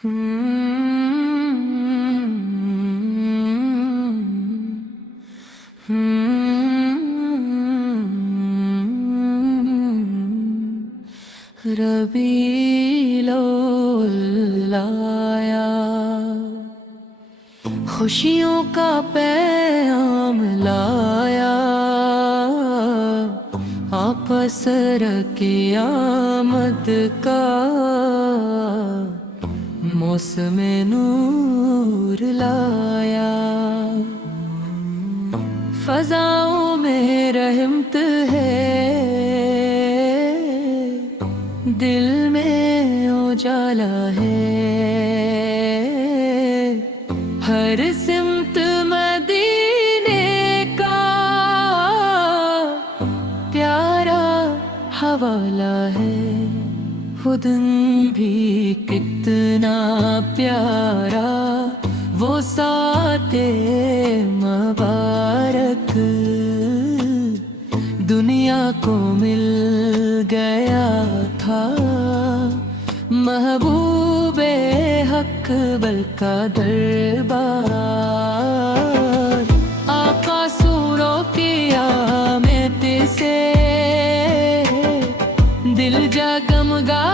रबीउल आया, खुशियों का पैगाम लाया, आपस रखे आमद का मौसम नूर लाया। फजाओं में रहमत है, दिल में उजाला है, हर सिमत मदीने का प्यारा हवाला है। वो दिन भी कितना प्यारा, वो साते मुबारक दुनिया को मिल गया था। महबूबे हक बल का दरबार, आका सूरों की आमद से दिल जगमगा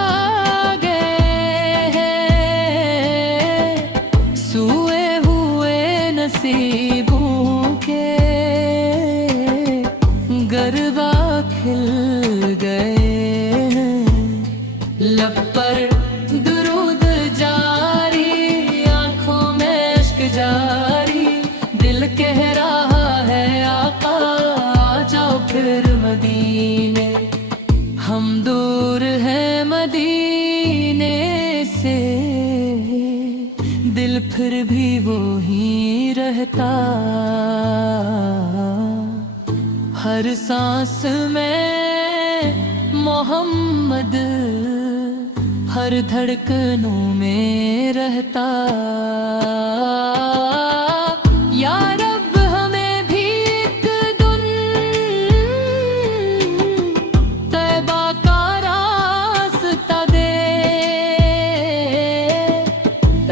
गए, सोए हुए नसीबों के गरबा खिल गए। लब पर दुरूद जारी, आंखों में इश्क जारी, दिल कह रहा है आका आ जाओ फिर मदीने। हम दूर हैं मदीने से, दिल फिर भी वो ही रहता। हर सांस में मोहम्मद, हर धड़कनों में रहता। या रब हमें भी एक दिन तैबा का रास्ता दे,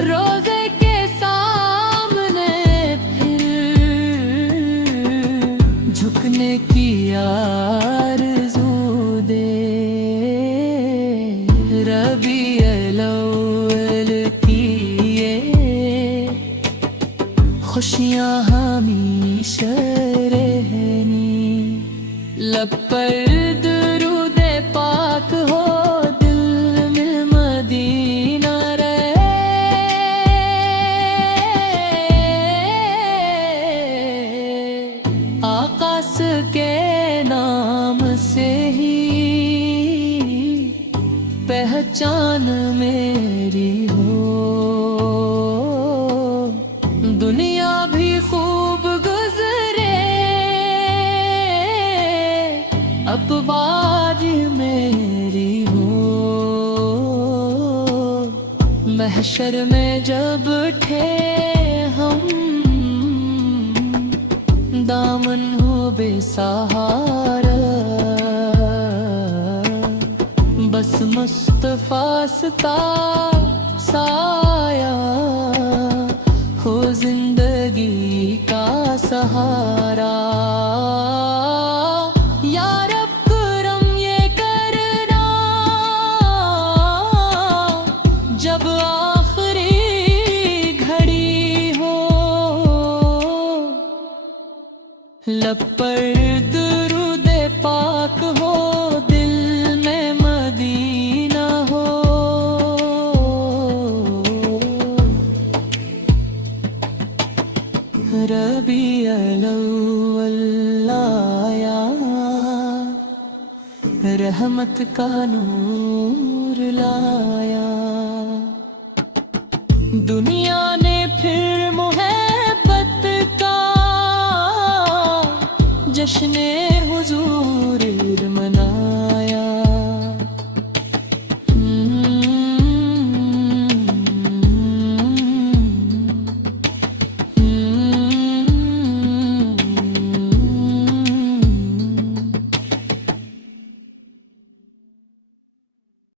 रोजे के सामने फिर झुकने की आरज़ू दे। रबीउल अव्वल की ये खुशियाँ हमेशा रहनी। लब पर दुरूद पाक हो, दिल में मदीना रहे। आकाश के नाम से ही पहचान मेरी हो, दुनिया भी खूब गुजरे अब बाज मेरी हो। महशर में जब थे हम, दामन हो बेसहारा, बस मुस्तफा सा साया हो जिंदगी का सहारा। या रब करम ये करना, जब आखिरी घड़ी हो, लब पर दुरूद पाक हो, दिल में मदीना हो। रबीउल अव्वल आया, रहमत का नूर लाया। दुनिया ने फिर मोहब्बत का जश्न